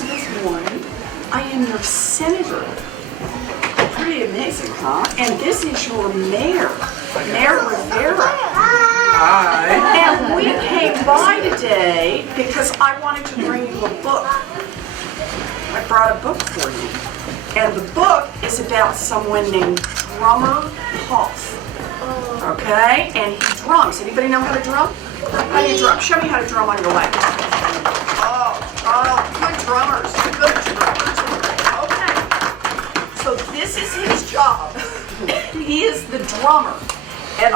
Elizabeth Warren. I am your senator. Pretty amazing, huh? And this is your mayor, Mayor Rivera. Hi. And we came by today because I wanted to bring you a book. I brought a book for you. And the book is about someone named Drummer Hoff. Okay? And he drums. Anybody know how to drum? How do you drum? Show me how to drum on your way. Oh, good drummers. Good drummers. Okay. So this is his job. He is the drummer. And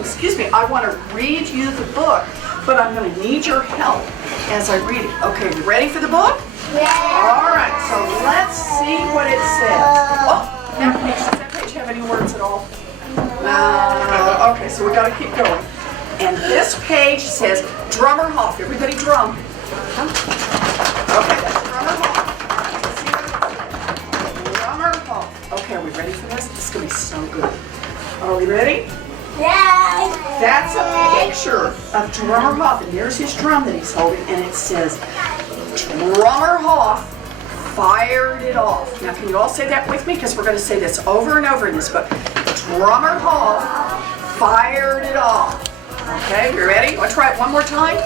excuse me, I want to read you the book, but I'm going to need your help as I read it. Okay, you ready for the book? Yeah. All right, so let's see what it says. Oh, does that page have any words at all? No. Okay, so we got to keep going. And this page says Drummer Hoff. Everybody drum. Okay, that's Drummer Hoff. Let's see what it says. Drummer Hoff. Okay, are we ready for this? This is going to be so good. Are we ready? Yeah. That's a picture of Drummer Hoff. And here's his drum that he's holding. And it says, Drummer Hoff fired it off. Now, can you all say that with me? Because we're going to say this over and over in this book. Drummer Hoff fired it off. Okay, you ready? Want to try it one more time?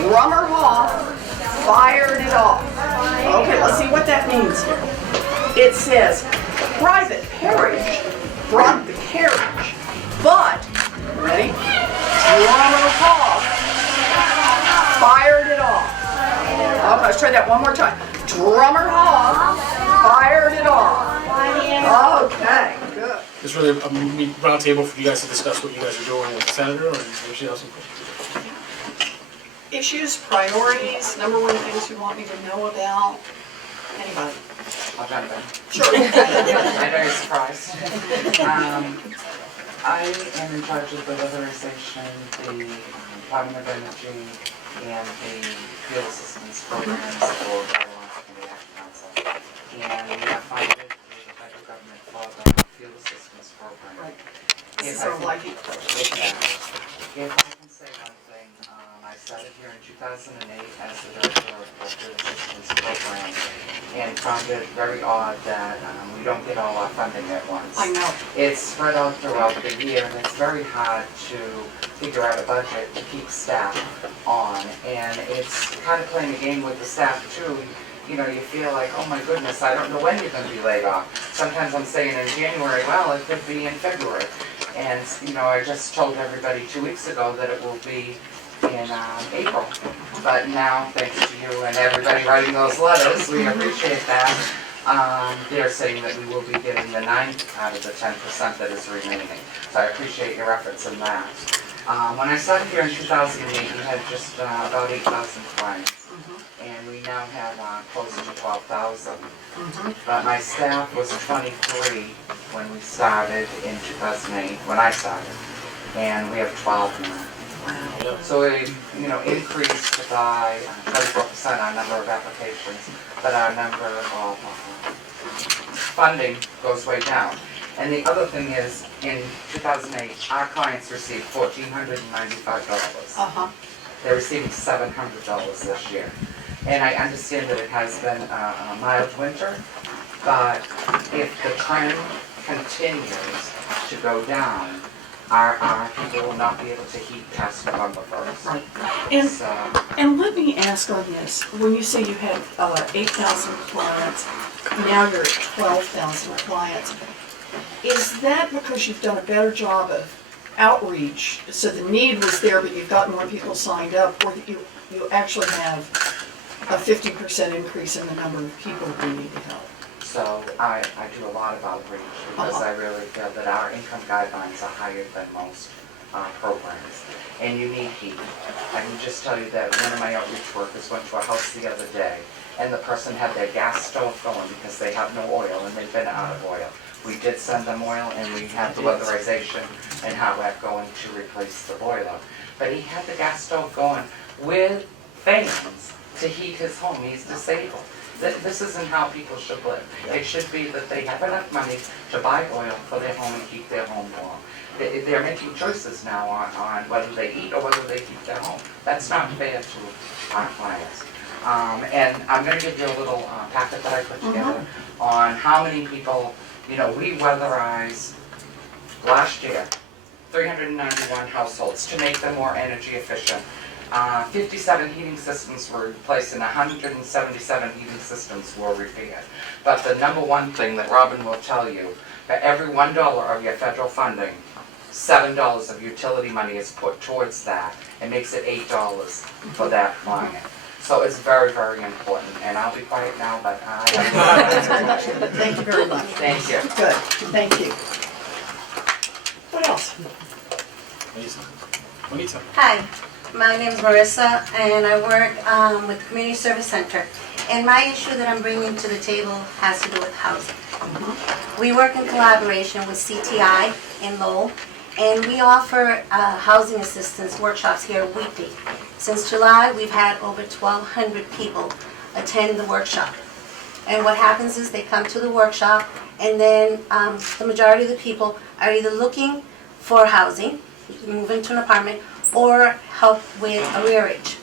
Drummer Hoff fired it off. Okay, let's see what that means here. It says, Private Parrish brought the carriage, but, ready? Drummer Hoff fired it off. Okay, let's try that one more time. Drummer Hoff fired it off. Okay, good. It's really a round table for you guys to discuss what you guys are doing with the senator, or anything else? Issues, priorities, number one things you want me to know about. Anybody? I'll jump in. Sure. I'm very surprised. I am in charge of the weatherization, the Department of Energy, and the field assistance programs for Carolina County Act Council. And we have funded the federal government for the field assistance program. Right. If So I can- like it. If I can say one thing, I started here in 2008 as the director of the field assistance program, and found it very odd that we don't get all our funding at once. I know. It's spread out throughout the year, and it's very hard to figure out a budget to keep staff on. And it's kind of playing a game with the staff too. You know, you feel like, oh my goodness, I don't know when you're going to be laid off. Sometimes I'm saying in January, well, it could be in February. And, you know, I just told everybody 2 weeks ago that it will be in April. But now, thanks to you and everybody writing those letters, we appreciate that. They're saying that we will be getting the 9 out of the 10% that is remaining. So I appreciate your efforts in that. When I started here in 2008, we had just about 8,000 clients. And we now have close to 12,000. But my staff was 23 when we started in 2008, when I started. And we have 12 now. So we, you know, increased by 24% our number of applications, but our number of funding goes way down. And the other thing is, in 2008, our clients received $1,495. They're receiving $700 this year. And I understand that it has been a mild winter, but if the trend continues to go down, our people will not be able to heat past November 1st. Right. And, So, and let me ask on this. When you say you had 8,000 clients, now you're at 12,000 clients, is that because you've done a better job of outreach, so the need was there but you've got more people signed up, or that you actually have a 50% increase in the number of people who need help? so I do a lot of outreach because I really feel that our income guidelines are higher than most programs. And you need heat. I can just tell you that one of my outreach workers went to a house the other day, and the person had their gas stove going because they have no oil and they've been out of oil. We did send them oil, and we have the weatherization and how that going to replace the boiler. But he had the gas stove going with fans to heat his home. He's disabled. This isn't how people should live. It should be that they have enough money to buy oil for their home and keep their home warm. They're making choices now on whether they eat or whether they keep their home. That's not fair to our clients. And I'm gonna give you a little packet that I put together on how many people, we weatherized last year, 391 households to make them more energy efficient. 57 heating systems were replaced and 177 heating systems were repaired. But the number one thing that Robin will tell you, for every $1 of your federal funding, $7 of utility money is put towards that. It makes it $8 for that client. So it's very, very important, and I'll be quiet now, but Thank you very much. Thank you. Good, thank you. What else? Juanita. Hi, my name is Marissa, and I work with the Community Service Center. And my issue that I'm bringing to the table has to do with housing. We work in collaboration with CTI in Lowell, and we offer housing assistance workshops here weekly. Since July, we've had over 1,200 people attend the workshop. And what happens is they come to the workshop, and then the majority of the people are either looking for housing, move into an apartment, or help with arrearage.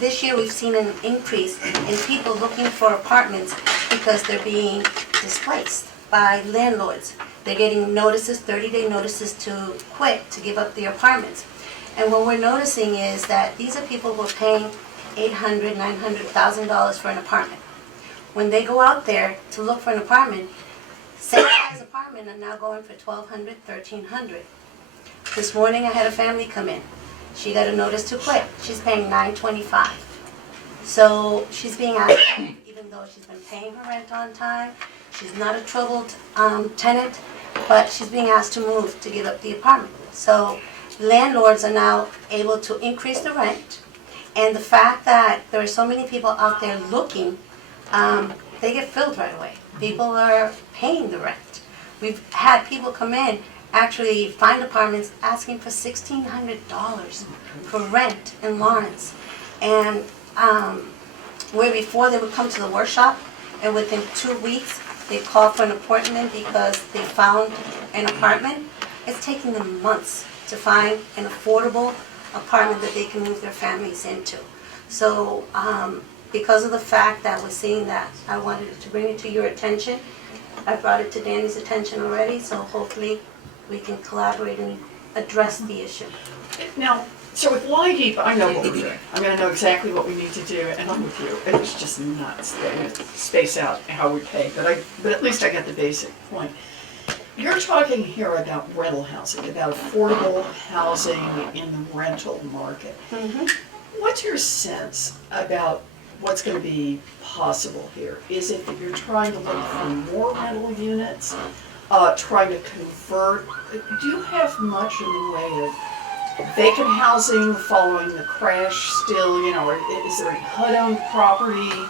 This year we've seen an increase in people looking for apartments because they're being displaced by landlords. They're getting notices, 30-day notices to quit, to give up their apartments. And what we're noticing is that these are people who are paying $800,000, $900,000 for an apartment. When they go out there to look for an apartment, same size apartment are now going for $1,200, $1,300. This morning I had a family come in. She got a notice to quit. She's paying $925. So she's being asked, even though she's been paying her rent on time, she's not a troubled tenant, but she's being asked to move to give up the apartment. So landlords are now able to increase the rent, and the fact that there are so many people out there looking, they get filled right away. People are paying the rent. We've had people come in, actually find apartments asking for $1,600 for rent in Lawrence. And where before they would come to the workshop, and within 2 weeks they call for an appointment because they found an apartment, it's taking them months to find an affordable apartment that they can move their families into. So because of the fact that we're seeing that, I wanted to bring it to your attention. I brought it to Danny's attention already, so hopefully we can collaborate and address the issue. Now, so with Lie Heap, I know what we're doing. I mean, I know exactly what we need to do, and I'm with you. It's just nuts. They're going to space out how we pay, but at least I got the basic point. You're talking here about rental housing, about affordable housing in the rental market. What's your sense about what's going to be possible here? Is it that you're trying to look for more rental units, trying to convert? Do you have much in the way of vacant housing following the crash still, or is there any HUD-owned property?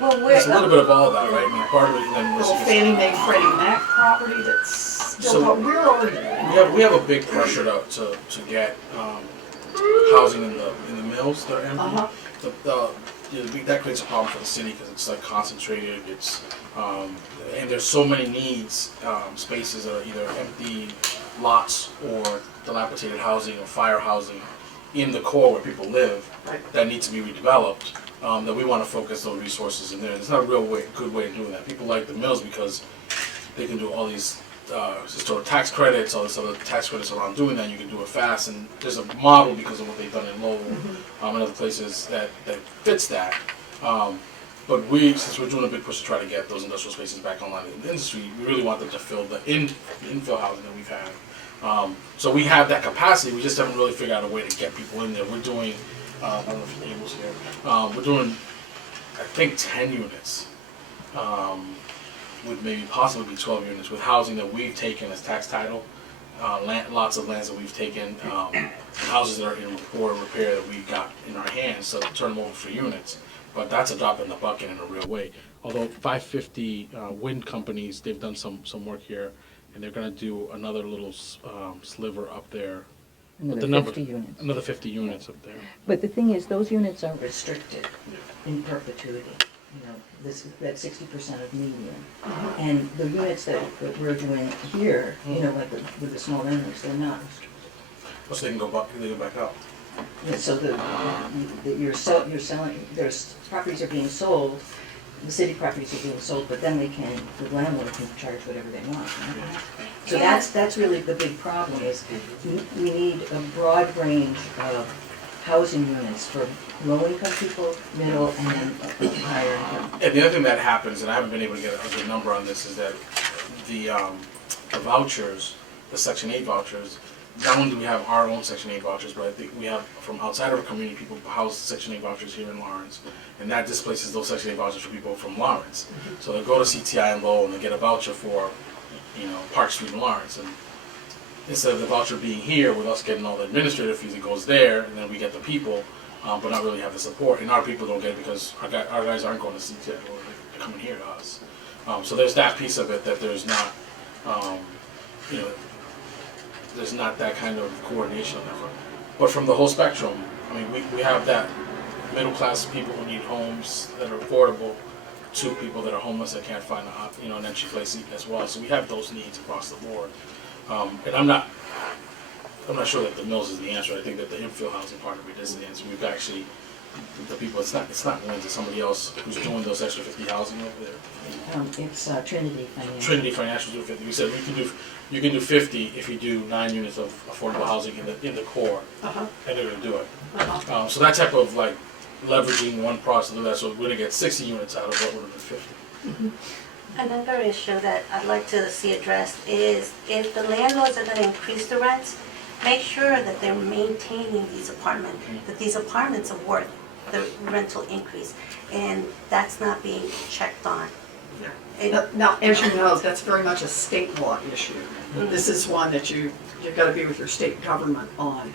Well, There's a little bit of all that, right? I mean, part of it, and then Little Fannie Mae, Freddie Mac property that's still, where are you? we have a big pressure to get housing in the mills that are empty. That creates a problem for the city because it's like concentrated. It's and there's so many needs, spaces that are either empty lots or dilapidated housing or fire housing in the core where people live that need to be redeveloped. That we want to focus those resources in there. There's not a real good way of doing that. People like the mills because they can do all these historic tax credits, all this other tax credits around doing that. You can do it fast, and there's a model because of what they've done in Lowell and other places that fits that. But since we're doing a big push to try to get those industrial spaces back online in the industry, we really want them to fill the infill housing that we've had. So we have that capacity. We just haven't really figured out a way to get people in there. We're doing. I don't know if Abel's here. We're doing, I think, 10 units. Would maybe possibly be 12 units with housing that we've taken as tax title, lots of lands that we've taken, houses that are in poor repair that we've got in our hands, so turn them over for units. But that's a drop in the bucket in a real way. Although 550 wind companies, they've done some work here, and they're going to do another little sliver up there. Another 50 units. Another 50 units up there. But the thing is, those units are restricted in perpetuity. That 60% of median. And the units that we're doing here, like with the small units, they're not restricted. So they can go back up. So you're selling, there's properties are being sold, the city properties are being sold, but then the landlord can charge whatever they want. Right? So that's really the big problem is we need a broad range of housing units for low-income people, middle, and higher income. And the other thing that happens, and I haven't been able to get a good number on this, is that the vouchers, the Section 8 vouchers, not only do we have our own Section 8 vouchers, but I think we have from outside of our community people who house Section 8 vouchers here in Lawrence, and that displaces those Section 8 vouchers for people from Lawrence. So they go to CTI and Lowell and they get a voucher for, Park Street in Lawrence, and instead of the voucher being here with us getting all the administrative fees, it goes there, and then we get the people, but not really have the support. And our people don't get it because our guys aren't going to CTI, or they're coming here to us. So there's that piece of it that there's not, there's not that kind of coordination on that front. But from the whole spectrum, I mean, we have that middle class people who need homes that are affordable to people that are homeless that can't find an entry place as well. So we have those needs across the board. And I'm not sure that the mills is the answer. I think that the infill housing part of it is the answer. We've actually, the people, it's not Wins, it's somebody else who's doing those extra 50 housing over there. It's Trinity Financial. Trinity Financial do 50. We said you can do 50 if you do 9 units of affordable housing in the core, and they're going to do it. So that type of like leveraging one process to do that, so we're going to get 60 units out of what would have been 50. Another issue that I'd like to see addressed is if the landlords are going to increase the rents, make sure that they're maintaining these apartments, that these apartments are worth the rental increase, and that's not being checked on. Now, as you know, that's very much a state law issue. This is one that you've got to be with your state government on.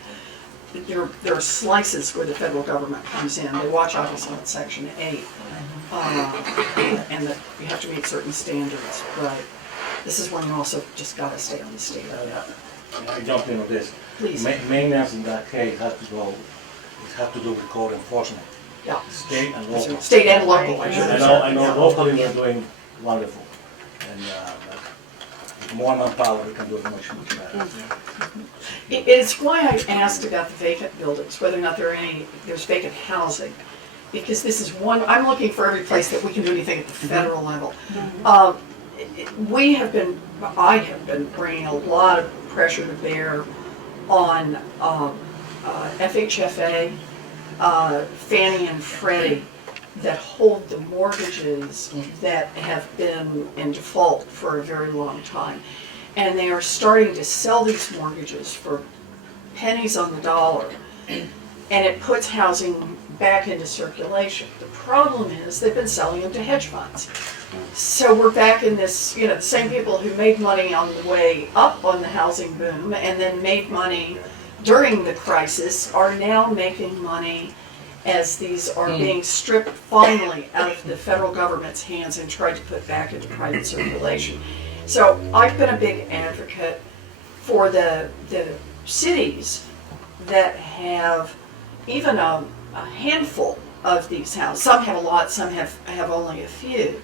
There are slices where the federal government comes in. They watch obviously on Section 8, and that you have to meet certain standards. But this is one you also just got to stay on the state law. I jump into this. Please. Maintenance in that case has to do with code enforcement. Yeah. State and local. State and local, I should I have know, said. I know locally we're doing wonderful. And with more manpower, we can do it much better. It's why I asked about the vacant buildings, whether or not there's vacant housing. Because this is one, I'm looking for every place that we can do anything at the federal level. I have been bringing a lot of pressure to bear on FHFA, Fannie and Freddie, that hold the mortgages that have been in default for a very long time. And they are starting to sell these mortgages for pennies on the dollar, and it puts housing back into circulation. The problem is they've been selling them to hedge funds. So we're back in this, the same people who made money on the way up on the housing boom and then made money during the crisis are now making money as these are being stripped finally out of the federal government's hands and tried to put back into private circulation. So I've been a big advocate for the cities that have even a handful of these houses. Some have a lot, some have only a few.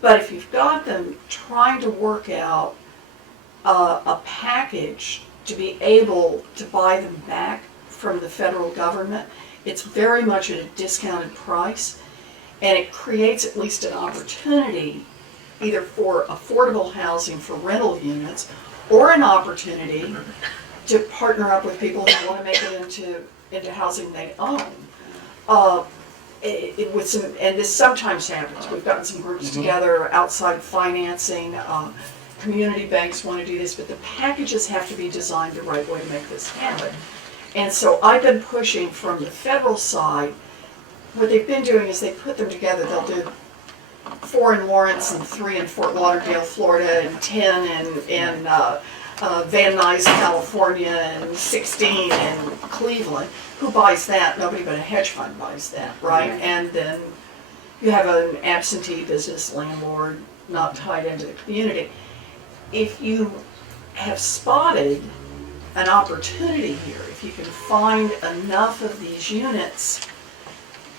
But if you've got them, trying to work out a package to be able to buy them back from the federal government, it's very much at a discounted price, and it creates at least an opportunity either for affordable housing for rental units or an opportunity to partner up with people who want to make it into housing they own. And this sometimes happens. We've gotten some groups together, outside financing, community banks want to do this, but the packages have to be designed the right way to make this happen. And so I've been pushing from the federal side. What they've been doing is they put them together. They'll do 4 in Lawrence and 3 in Fort Lauderdale, Florida, and 10 in Van Nuys, California, and 16 in Cleveland. Who buys that? Nobody but a hedge fund buys that, right? And then you have an absentee business landlord not tied into the community. If you have spotted an opportunity here, if you can find enough of these units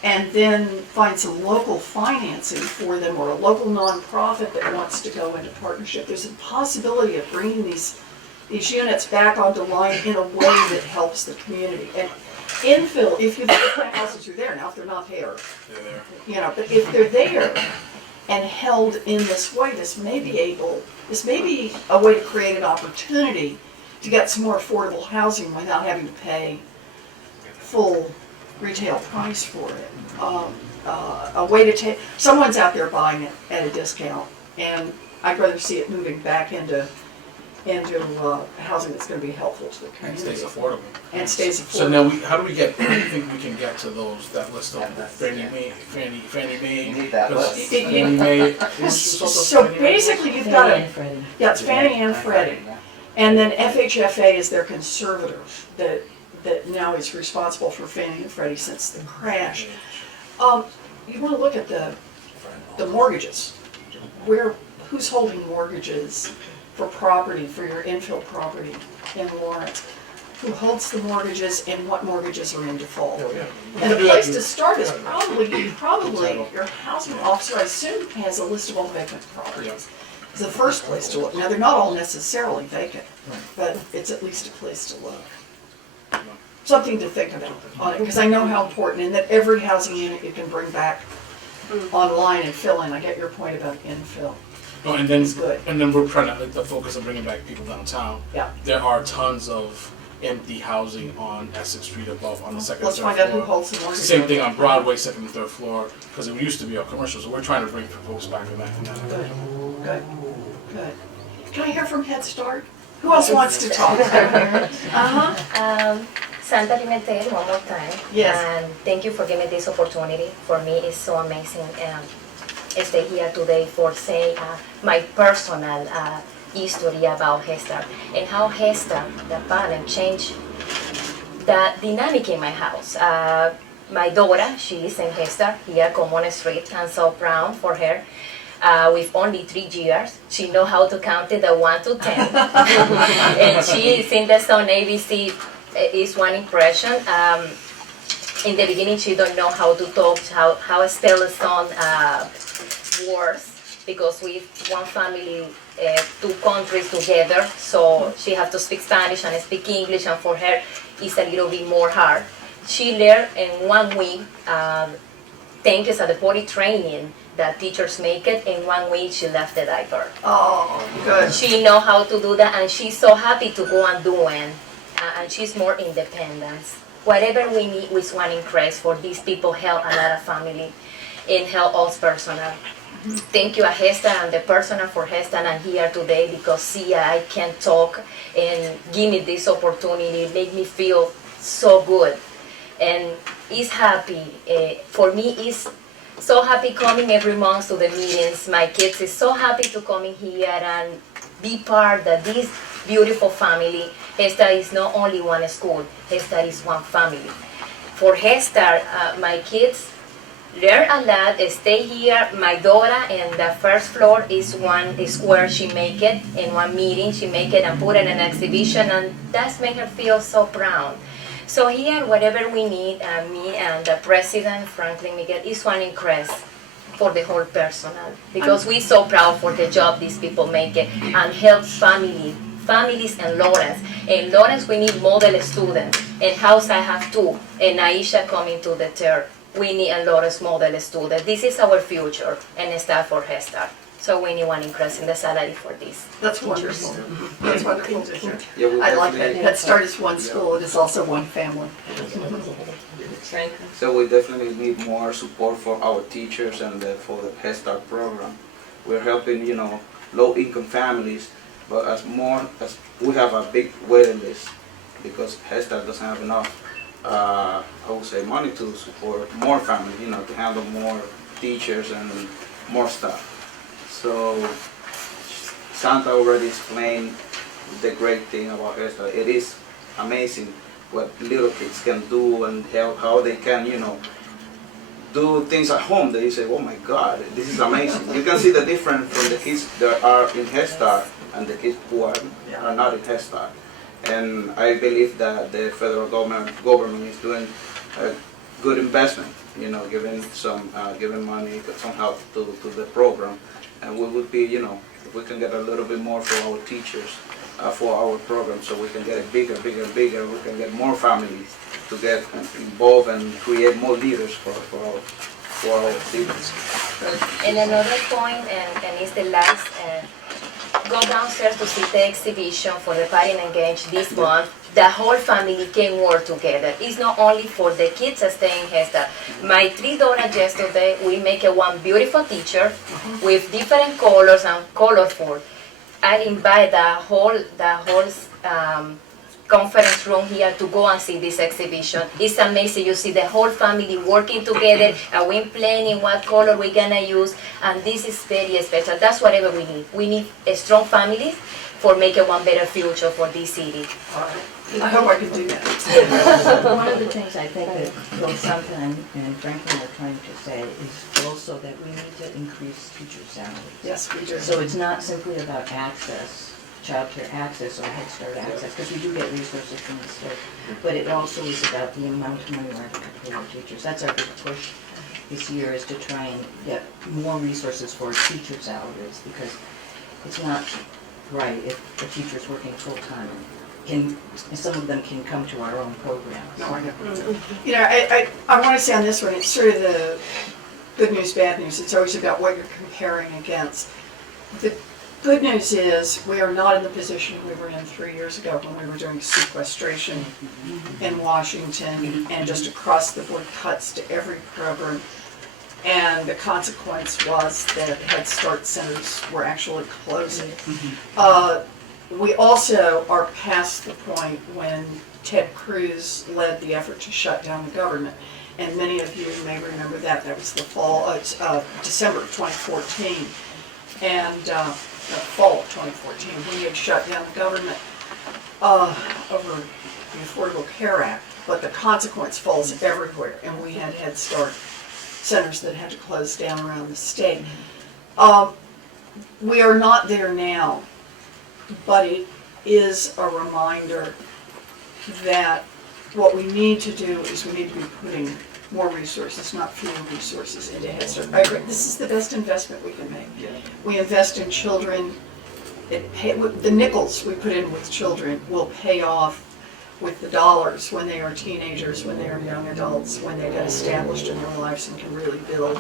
and then find some local financing for them or a local nonprofit that wants to go into partnership, there's a possibility of bringing these units back onto line in a way that helps the community. And infill, if you look at the houses are there, now if they're not there, They're there. you know, but if they're there and held in this way, this may be a way to create an opportunity to get some more affordable housing without having to pay full retail price for it. A way to take, someone's out there buying it at a discount, and I'd rather see it moving back into housing that's gonna be helpful to the And community. stays affordable. And stays So affordable. now, how do you think we can get to that list of Fannie Mae, You need that list. Fannie Mae? So basically, you've got Fannie a, and Freddie. yeah, it's Fannie and Freddie. And then FHFA is their conservator that now is responsible for Fannie and Freddie since the crash. You wanna look at the mortgages. Who's holding mortgages for property, for your infill property in Lawrence? Who holds the mortgages and what mortgages are in default? And the place to start is probably your housing officer, I assume, has a list of all vacant properties. It's the first place to look. Now, they're not all necessarily vacant, but it's at least a place to look. Something to think about on it, because I know how important, and that every housing unit you can bring back online and fill in. I get your point about infill. Oh, and then, It's good. and then we're trying to, the focus on bringing back people downtown. Yeah. There are tons of empty housing on Essex Street above, on the second and Let's third find out who floor. holds the mortgage. Same thing on Broadway, second and third floor, because it used to be a commercial, so we're trying to bring folks back in that. Good, good, good. Can I hear from Head Start? Who else wants to talk? Santa Pimentel, one more time. Yes. And thank you for giving me this opportunity. For me, it's so amazing. Stay here today for saying my personal history about Hester and how Hester, the parent, changed the dynamic in my house. My daughter, she is in Hester, here, Common Street. I'm so proud for her. With only 3 years, she know how to count it, the 1 to 10. And she is in the song ABC is one impression. In the beginning, she don't know how to talk, how to spell the song words, because we one family, 2 countries together, so she have to speak Spanish and speak English, and for her, it's a little bit more hard. She learned in 1 week, thanks to the potty training that teachers make it. In 1 week, she left the diaper. Oh, good. She know how to do that, and she's so happy to go and do it. And she's more independent. Whatever we need, we want to increase for these people, help a lot of family, and help us personal. Thank you, Hester, and the personal for Hester, and here today because see, I can talk and give me this opportunity, make me feel so good, and it's happy. For me, it's so happy coming every month to the meetings. My kids is so happy to come in here and be part of this beautiful family. Hester is not only one school, Hester is one family. For Hester, my kids learn a lot, stay here. My daughter in the first floor is one square she make it, in one meeting she make it and put it in an exhibition, and that's make her feel so proud. So here, whatever we need, me and the president, Franklin Miguel, is one increase for the whole personnel, because we're so proud for the job these people make it and help families in Lawrence. In Lawrence, we need model students. In house, I have 2, and Aisha coming to the 3rd. We need a Lawrence model student. This is our future, and staff for Hester. So we need one increase in the salary for this. That's wonderful. That's wonderful to hear. Yeah, we I like that. definitely- Head Start is one school, it is also one family. So we definitely need more support for our teachers and for the Head Start program. We're helping, low-income families, but as we have a big waiting list because Head Start doesn't have enough, I would say, money to support more families, to handle more teachers and more staff. So Santa already explained the great thing about Head Start. It is amazing what little kids can do and how they can, do things at home that you say, oh my God, this is amazing. You can see the difference from the kids that are in Head Start and the kids who are not in Head Start. And I believe that the federal government is doing a good investment, giving money, some help to the program. And we would be, if we can get a little bit more for our teachers, for our program, so we can get it bigger, bigger, bigger. We can get more families to get involved and create more leaders for our students. And another point, and it's the last, go downstairs to see the exhibition for the Parent Engage this month. The whole family can work together. It's not only for the kids that stay in Head Start. My 3 daughters yesterday, we make one beautiful teacher with different colors and colorful. I invite the whole conference room here to go and see this exhibition. It's amazing. You see the whole family working together, and we're planning what color we're gonna use, and this is very special. That's whatever we need. We need a strong family for making one better future for this city. I hope I can do that. One of the things I think that both Santa and Franklin are trying to say is also that we need to increase teacher salaries. Yes, we do. So it's not simply about access, childcare access or Head Start access, because we do get resources from the state, but it also is about the amount of money we're going to pay our teachers. That's our big push this year, is to try and get more resources for teacher salaries, because it's not right if the teacher's working full-time. Some of them can come to our own programs. No, I know. You know, I want to say on this one, it's sort of the good news, bad news. It's always about what you're comparing against. The good news is we are not in the position we were in 3 years ago when we were doing sequestration in Washington and just across the board cuts to every program. And the consequence was that Head Start centers were actually closing. We also are past the point when Ted Cruz led the effort to shut down the government. And many of you may remember that. That was the fall, December of 2014. And the fall of 2014, when he had shut down the government over the Affordable Care Act. But the consequence falls everywhere. And we had Head Start centers that had to close down around the state. We are not there now. But it is a reminder that what we need to do is we need to be putting more resources, not fewer resources, into Head Start. I agree. This is the best investment we can make. We invest in children. The nickels we put in with children will pay off with the dollars when they are teenagers, when they are young adults, when they get established in their lives and can really build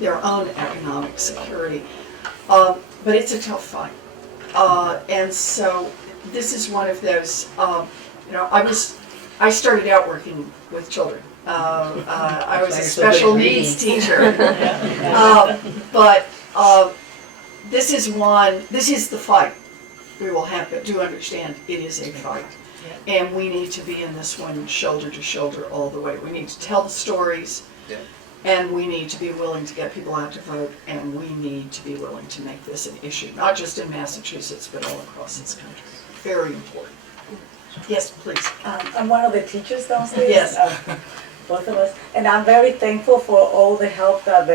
their own economic security. But it's a tough fight. And so this is one of those, you know, I started out working with children. I was a special needs teacher. But this is the fight we will have, but do understand it is a fight. And we need to be in this one shoulder to shoulder all the way. We need to tell the stories. And we need to be willing to get people out to vote, and we need to be willing to make this an issue, not just in Massachusetts, but all across this country. Very important. Yes, please. I'm one of the teachers downstairs. Yes. Both of us. And I'm very thankful for all the help that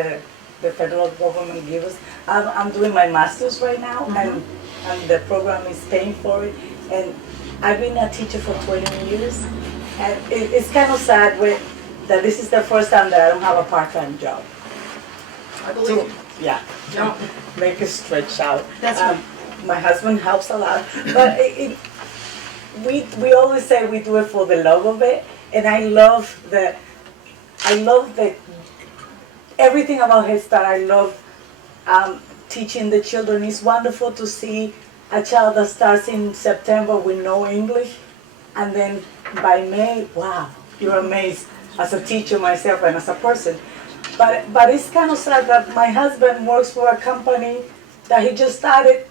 the federal government gives us. I'm doing my master's right now, and the program is paying for it. And I've been a teacher for 20 years, and it's kind of sad that this is the first time that I don't have a part-time job. I believe you. Yeah, No, make it stretch out. That's fine. My husband helps a lot, but we always say we do it for the love of it, and I love that everything about Head Start. I love teaching the children. It's wonderful to see a child that starts in September with no English, and then by May, wow, you're amazed. As a teacher myself and as a person. But it's kind of sad that my husband works for a company that he just started,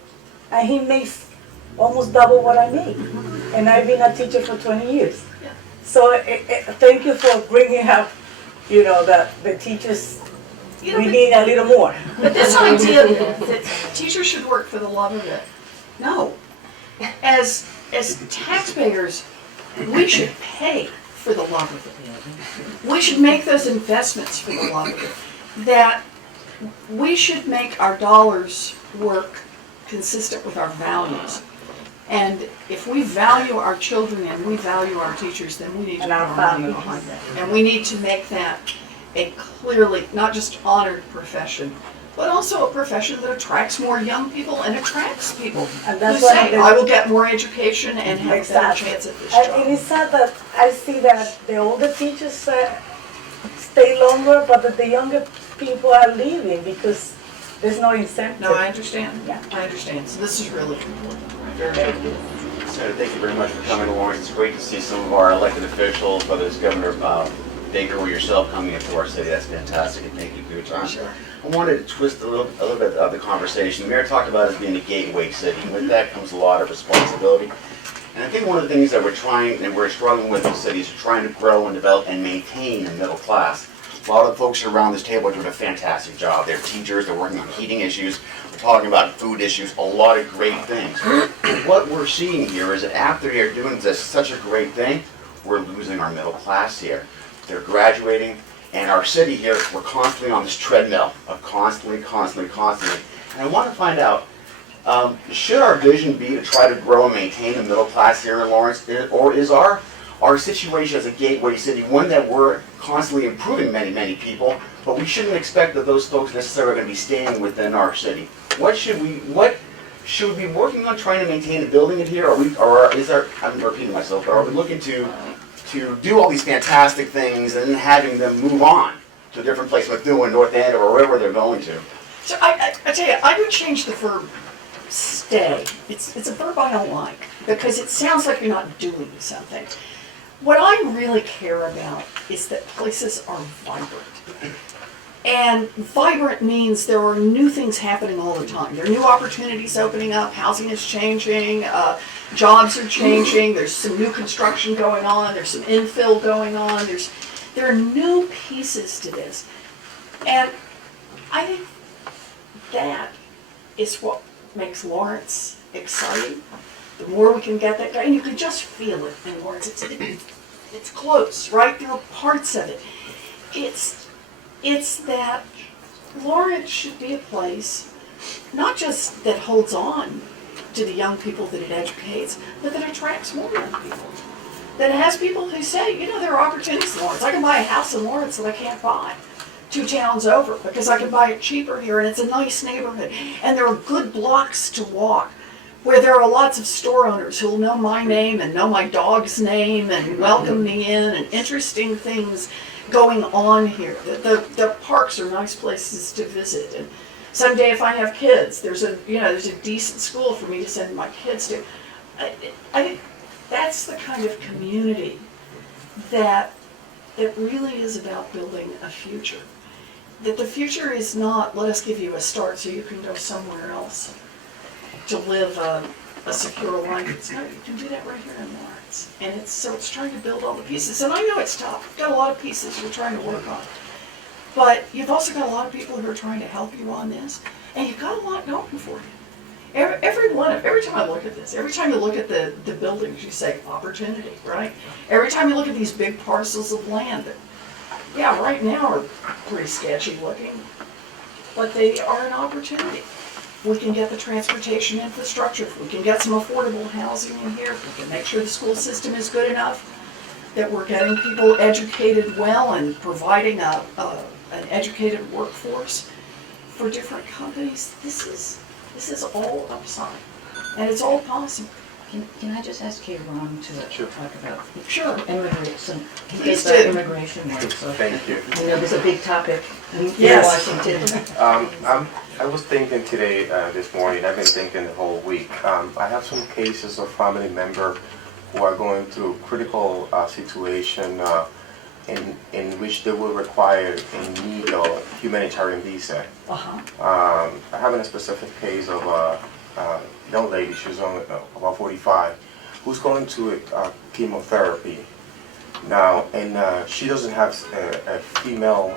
and he makes almost double what I make. And I've been a teacher for 20 years. So thank you for bringing up, you know, that the teachers, we need a little more. but this idea that teachers should work for the love of it, no. As taxpayers, we should pay for the love of it. We should make those investments for the love of it. That we should make our dollars work consistent with our values. And if we value our children and we value our teachers, then we need to put our money behind that. And we need to make that a clearly, not just honored profession, but also a profession that attracts more young people and attracts people And who that's one of say, the- I will get more education and have a better Exactly. chance at this And job. it is sad that I see that the older teachers stay longer, but that the younger people are leaving because there's no incentive. No, I understand. Yeah. I understand. So this is really important. Very good. Senator, thank you very much for coming to Lawrence. It's great to see some of our elected officials, whether it's Governor Baker or yourself, coming into our city. That's fantastic, and thank you for your time. Sure. I wanted to twist a little bit of the conversation. The mayor talked about us being a gateway city, and with that comes a lot of responsibility. And I think one of the things that we're struggling with in the city is trying to grow and develop and maintain the middle class. A lot of the folks around this table are doing a fantastic job. They're teachers, they're working on heating issues, we're talking about food issues, a lot of great things. What we're seeing here is that after you're doing such a great thing, we're losing our middle class here. They're graduating, and our city here, we're constantly on this treadmill of constantly. And I want to find out, should our vision be to try to grow and maintain the middle class here in Lawrence, or is our situation as a gateway city one that we're constantly improving many people, but we shouldn't expect that those folks necessarily are going to be staying within our city? What should we be working on trying to maintain and building it here, or is there, I'm repeating myself, but are we looking to do all these fantastic things and then having them move on to a different place, Methuen, North End, or wherever they're going to? So I tell you, I would change the verb stay. It's a verb I don't like because it sounds like you're not doing something. What I really care about is that places are vibrant. And vibrant means there are new things happening all the time. There are new opportunities opening up, housing is changing, jobs are changing, there's some new construction going on, there's some infill going on, there are new pieces to this. And I think that is what makes Lawrence exciting. The more we can get that guy, and you can just feel it in Lawrence. It's close, right? There are parts of it. It's that Lawrence should be a place, not just that holds on to the young people that it educates, but that attracts more young people. That has people who say, you know, there are opportunities in Lawrence. I can buy a house in Lawrence that I can't buy 2 towns over because I can buy it cheaper here, and it's a nice neighborhood, and there are good blocks to walk where there are lots of store owners who will know my name and know my dog's name and welcome me in, and interesting things going on here. The parks are nice places to visit, and someday if I have kids, there's a decent school for me to send my kids to. I think that's the kind of community that it really is about building a future. That the future is not, let us give you a start so you can go somewhere else to live a secure life. It's not, you can do that right here in Lawrence. And it's trying to build all the pieces. And I know it's tough. You've got a lot of pieces you're trying to work on. But you've also got a lot of people who are trying to help you on this. And you've got a lot going for you. Every time I look at this, every time you look at the buildings, you say opportunity, right? Every time you look at these big parcels of land that, yeah, right now are pretty sketchy looking, but they are an opportunity. If we can get the transportation infrastructure, if we can get some affordable housing in here, if we can make sure the school system is good enough, that we're getting people educated well and providing an educated workforce for different companies, this is all upside, and it's all possible. Can I just ask you, Ron, to talk about Sure. immigration? Please Because do. immigration work, so Thank you. I know there's a big topic in Yes. Washington. I was thinking today, this morning, I've been thinking the whole week. I have some cases of family members who are going through critical situation in which they will require a need a humanitarian visa. I have a specific case of a young lady, she's only about 45, who's going to chemotherapy now, and she doesn't have a female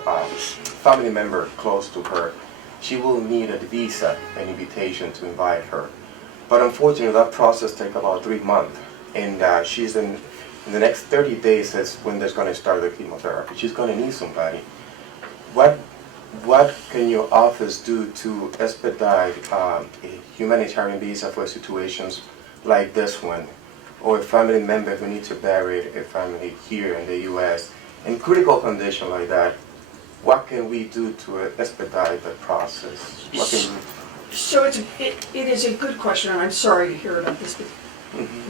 family member close to her. She will need a visa, an invitation to invite her. But unfortunately, that process takes about 3 months, and she's in the next 30 days is when they're going to start the chemotherapy. She's going to need somebody. What can your office do to expedite a humanitarian visa for situations like this one, or a family member who needs to bury a family here in the U.S. in critical condition like that? what can we do to expedite the process? What can we? So it is a good question, and I'm sorry to hear about this, but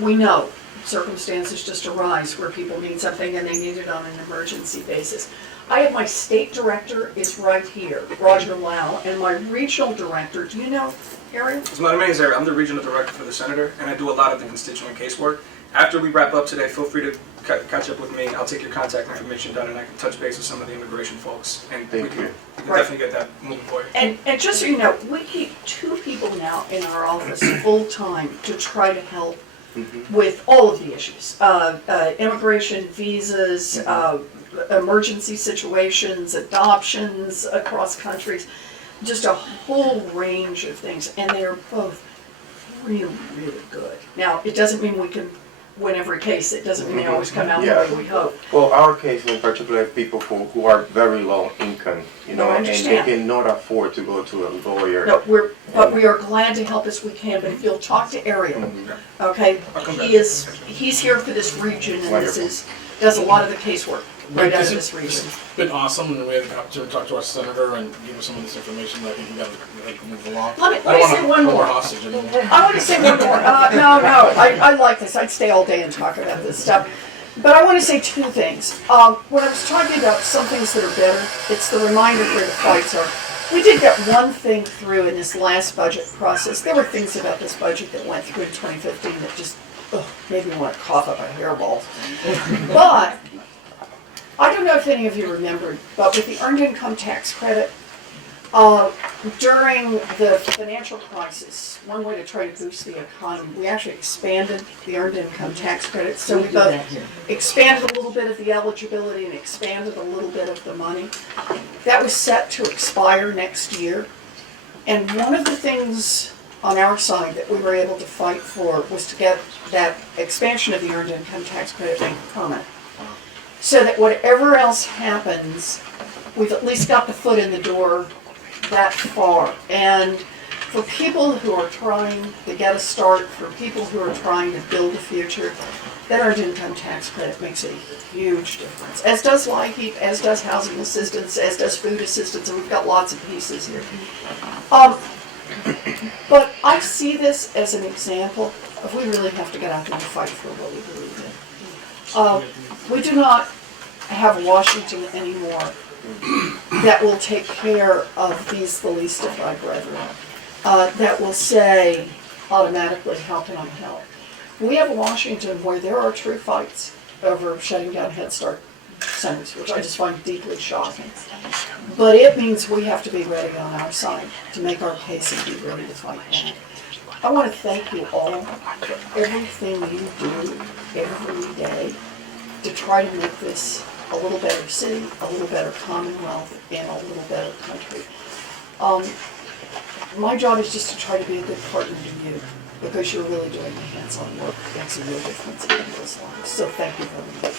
we know circumstances just arise where people need something and they need it on an emergency basis. I have my state director is right here, Roger Lau, and my regional director, do you know Ariel? So my name is Ariel. I'm the regional director for the Senator, and I do a lot of the constituent casework. After we wrap up today, feel free to catch up with me. I'll take your contact information down, and I can touch base with some of the immigration folks, and we can definitely get that moving forward. And just so you know, we keep 2 people now in our office full-time to try to help with all of the issues. Immigration, visas, emergency situations, adoptions across countries, just a whole range of things, and they are both really, really good. Now, it doesn't mean we can win every case, it doesn't mean they always come out the way we hope. Well, our case in particular, people who are very low income, you know, and they cannot afford to go to a lawyer. No, but we are glad to help as we can, but if you'll talk to Ariel, okay, he's here for this region, and does a lot of the casework right out of this region. It's been awesome, and we had the opportunity to talk to our senator and give us some of this information that we can move along. Let me say one more. Hostage anymore. I want to say one more. I like this. I'd stay all day and talk about this stuff. But I want to say 2 things. When I was talking about some things that are better, it's the reminder where the fights are. We did get one thing through in this last budget process. There were things about this budget that went through in 2015 that just made me want to cough up a hairball. But I don't know if any of you remembered, but with the Earned Income Tax Credit, during the financial crisis, one way to try to boost the economy, we actually expanded the Earned Income Tax Credit. So we both expanded a little bit of the eligibility and expanded a little bit of the money. That was set to expire next year. And one of the things on our side that we were able to fight for was to get that expansion of the Earned Income Tax Credit made permanent. So that whatever else happens, we've at least got the foot in the door that far. And for people who are trying to get a start, for people who are trying to build a future, that Earned Income Tax Credit makes a huge difference. As does LIHEAP, as does housing assistance, as does food assistance, and we've got lots of pieces here. But I see this as an example of we really have to get out there and fight for what we believe in. We do not have Washington anymore that will take care of these, the least of thy brethren, that will say automatically, how can I help? We have a Washington where there are true fights over shutting down Head Start centers, which I just find deeply shocking. But it means we have to be ready on our side to make our case and be ready to fight back. I want to thank you all for everything you do every day to try to make this a little better city, a little better Commonwealth, and a little better country. My job is just to try to be a good partner to you because you're really doing the hands-on work that makes a real difference in people's lives. So thank you very much.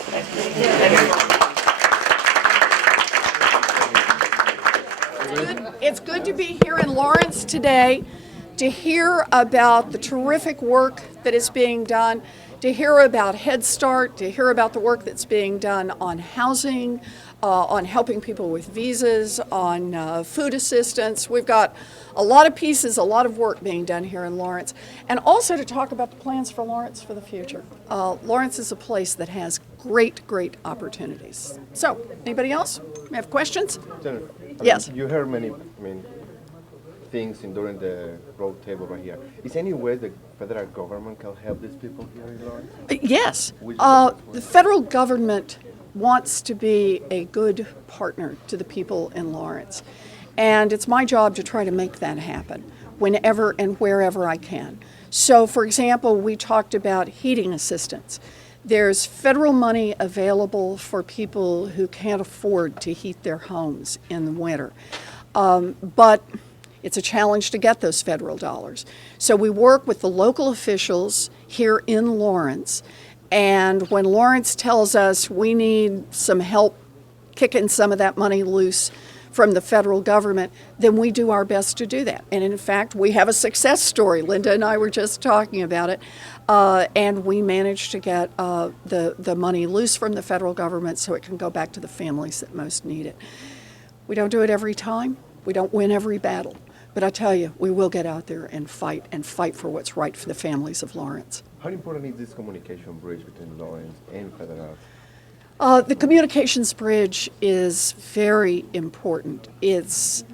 Thank you. It's good to be here in Lawrence today to hear about the terrific work that is being done, to hear about Head Start, to hear about the work that's being done on housing, on helping people with visas, on food assistance. We've got a lot of pieces, a lot of work being done here in Lawrence, and also to talk about the plans for Lawrence for the future. Lawrence is a place that has great, great opportunities. So, anybody else have questions? Senator, Yes. You heard many, things during the road table right here. Is any way the federal government can help these people here in Lawrence? Yes. The federal government wants to be a good partner to the people in Lawrence. And it's my job to try to make that happen whenever and wherever I can. So, for example, we talked about heating assistance. There's federal money available for people who can't afford to heat their homes in the winter. But it's a challenge to get those federal dollars. So we work with the local officials here in Lawrence, and when Lawrence tells us we need some help kicking some of that money loose from the federal government, then we do our best to do that. And in fact, we have a success story. Linda and I were just talking about it, and we managed to get the money loose from the federal government so it can go back to the families that most need it. We don't do it every time. We don't win every battle. But I tell you, we will get out there and fight for what's right for the families of Lawrence. How important is this communication bridge between Lawrence and Federal? The communications bridge is very important. It's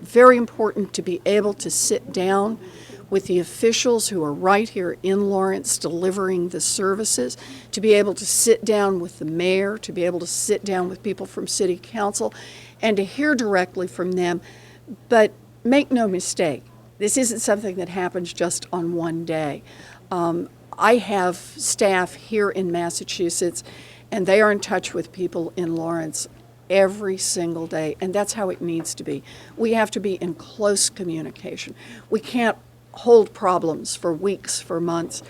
very important to be able to sit down with the officials who are right here in Lawrence delivering the services, to be able to sit down with the mayor, to be able to sit down with people from city council, and to hear directly from them. But make no mistake, this isn't something that happens just on one day. I have staff here in Massachusetts, and they are in touch with people in Lawrence every single day, and that's how it needs to be. We have to be in close communication. We can't hold problems for weeks, for months.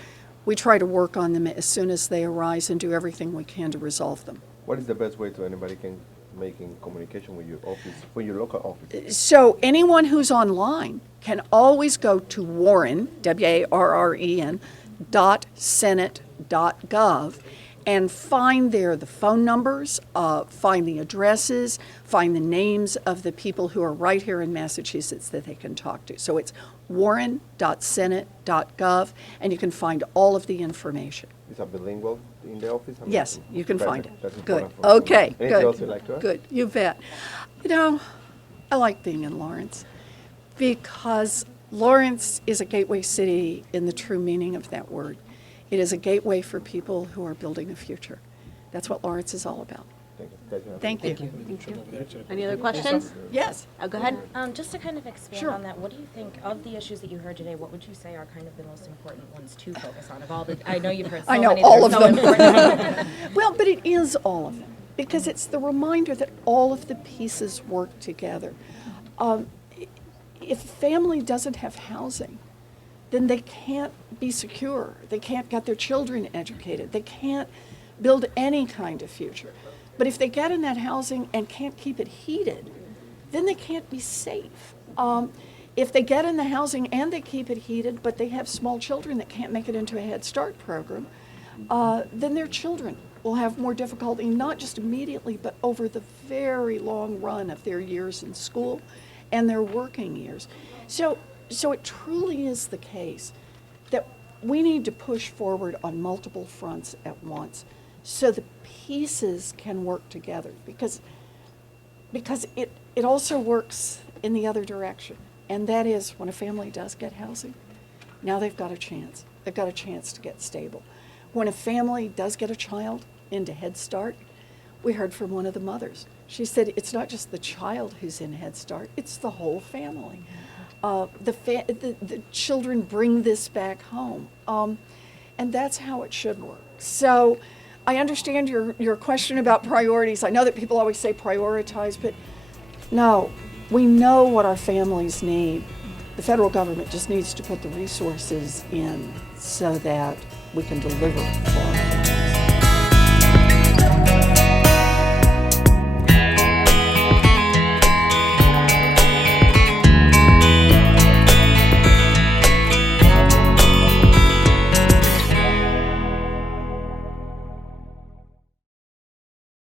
We try to work on them as soon as they arise and do everything we can to resolve them. What is the best way to anybody can make in communication with your office, with your local office? So anyone who's online can always go to Warren, WARREN, .senate.gov, and find there the phone numbers, find the addresses, find the names of the people who are right here in Massachusetts that they can talk to. So it's warren.senate.gov, and you can find all of the information. Is that bilingual in the office? I mean, Yes, you can find it. That's Good. important for Okay, Anything good. else you'd like to add? Good, you bet. You know, I like being in Lawrence because Lawrence is a gateway city in the true meaning of that word. It is a gateway for people who are building a future. That's what Lawrence is all about. Thank you. Thank you. Any other questions? Yes. Go ahead. Just to kind of expand Sure. on that, what do you think of the issues that you heard today? What would you say are kind of the most important ones to focus on? Of all the, I know you've heard so I know many. all of that are so them. important. Well, but it is all of them because it's the reminder that all of the pieces work together. If a family doesn't have housing, then they can't be secure. They can't get their children educated. They can't build any kind of future. But if they get in that housing and can't keep it heated, then they can't be safe. If they get in the housing and they keep it heated, but they have small children that can't make it into a Head Start program, then their children will have more difficulty, not just immediately, but over the very long run of their years in school and their working years. So it truly is the case that we need to push forward on multiple fronts at once so the pieces can work together because it also works in the other direction. And that is when a family does get housing, now they've got a chance. They've got a chance to get stable. When a family does get a child into Head Start, we heard from one of the mothers. She said it's not just the child who's in Head Start, it's the whole family. The children bring this back home. And that's how it should work. So I understand your question about priorities. I know that people always say prioritize, but no, we know what our families need. The federal government just needs to put the resources in so that we can deliver for